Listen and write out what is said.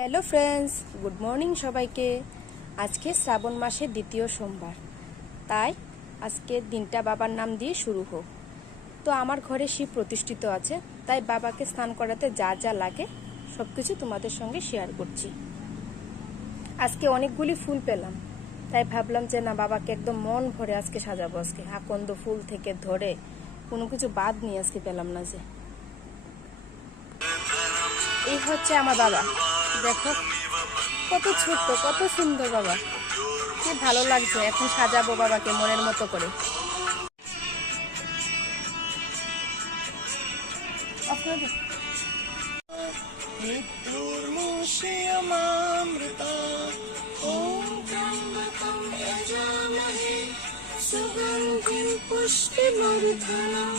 Hello friends, good morning সবাইকে। আজকে শ্রাবণ মাসের দ্বিতীয় সোমবার, তাই আজকের দিনটা বাবার নাম দিয়ে শুরু হোক। তো আমার ঘরে শিব প্রতিষ্ঠিত আছে, তাই বাবাকে স্নান করাতে যা যা লাগে সব কিছু তোমাদের সঙ্গে শেয়ার করছি। আজকে অনেকগুলি ফুল পেলাম, তাই ভাবলাম যে না, বাবাকে একদম মন ভরে আজকে সাজাবো। আজকে আকন্দ ফুল থেকে ধরে কোনো কিছু বাদ নিয়ে আজকে পেলাম না। যে এই হচ্ছে আমার বাবা, দেখো কত ছোট্ট, কত সুন্দর বাবা, কি ভালো লাগছে। এখন সাজাবো বাবাকে মনের মতো করে। সুগন্ধিম পুষ্টিবর্ধনম